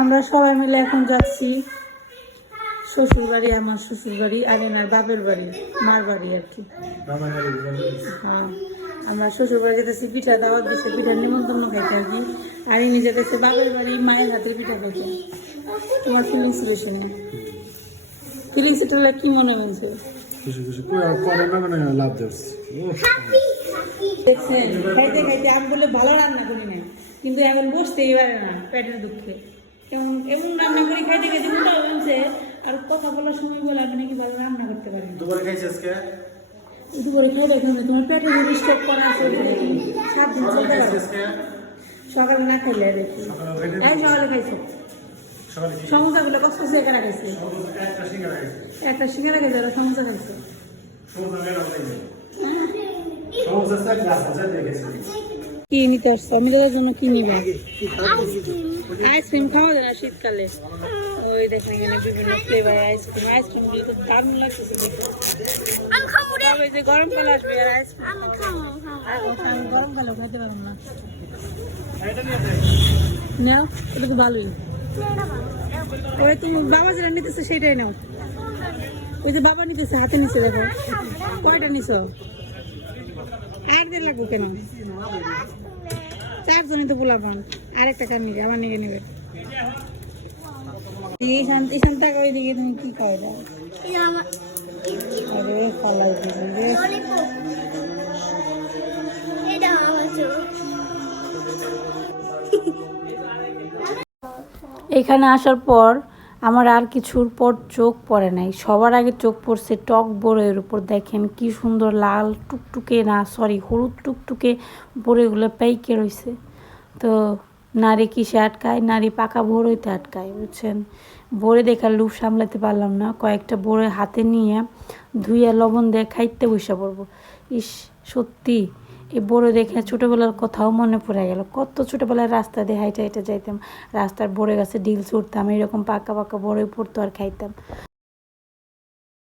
আমরা সবাই মিলে এখন যাচ্ছি শ্বশুর বাড়ি, আমার শ্বশুর বাড়ি আর এনার বাপের বাড়ি, মার বাড়ি আর কি। হ্যাঁ, আমরা শ্বশুর বাড়ি যেতেছি, পিঠা দাওয়াত দিচ্ছে, পিঠার নিমন্ত্রণ খাইতে আর কি। আর ইনি যেতেছে বাপের বাড়ি, মায়ের হাতে পিঠা খাইতে। তোমার ফিলিংস বেশি না, ফিলিংস এটা কি মনে হয়েছে? দেখছেন, খাইতে খাইতে আমি বলে ভালো রান্না করি না, কিন্তু এখন বসতেই পারে না পেটের দুঃখে। এমন এমন রান্না করি খাইতে খাইতে উল্টা হয়েছে। আর কথা বলার সময় বলে আমি নাকি ভালো রান্না করতে পারি না। দুপুরে খাইছে আজকে? দুপুরে খাইবে কেন? তোমার পেটে যদি স্টক করা আছে 7 দিন চলতে পারবে। সকালে না খাইলে দেখি এই সকালে খাইছে সমুচাগুলো কষ্ট করে একা রাখাইছে, একটা সিঙ্গারা খাইছে আর সমুচা খাইছে। কি নিতে আসছো? আমি তোদের জন্য কি নিবে? আইসক্রিম খাওয়া যায় না শীতকালে। ওই দেখেন এখানে বিভিন্ন ফ্লেভার আইসক্রিম, আইসক্রিম গুলো তো দারুণ লাগতেছে দেখে। তবে যে গরমকালে আসবে আর আইসক্রিম আমি গরমকালেও খাইতে পারবো না। নাও, এটা তো ভালোই। ওই তুমি বাবা যেটা নিতেছে সেটাই নাও। ওই যে বাবা নিতেছে হাতে নিচে, দেখো কয়টা নিছো? আর দিয়ে লাগবো কেন? 4 জনই তো পোলাপান, আরেকটা কার নিবে, আবার নিয়ে নেবে। শান্তি শান্তা করে দিকে তুমি কি খাই দাও? আরে ফালাই দিবি রে। এখানে আসার পর আমার আর কিছুর পর চোখ পড়ে নাই, সবার আগে চোখ পড়ছে টক বড়ের উপর। দেখেন কি সুন্দর লাল টুকটুকে, না সরি হলুদ টুকটুকে বড়েগুলো পাইকে রয়েছে। তো নারী কিসে আটকায়? নারী পাকা বড়ইতে আটকায়, বুঝছেন? বড়ে দেখার লুপ সামলাতে পারলাম না, কয়েকটা বড়ে হাতে নিয়ে ধুইয়া লবণ দিয়ে খাইতে বসে পড়বো। ইস, সত্যি এই বড়ে দেখে ছোটোবেলার কথাও মনে পড়ে গেল। কত ছোটোবেলায় রাস্তা দিয়ে হাইটে হাইটে যাইতাম, রাস্তার বড়ে গাছে ডিল ছুটতাম, এরকম পাকা পাকা বড়ে পড়তো আর খাইতাম।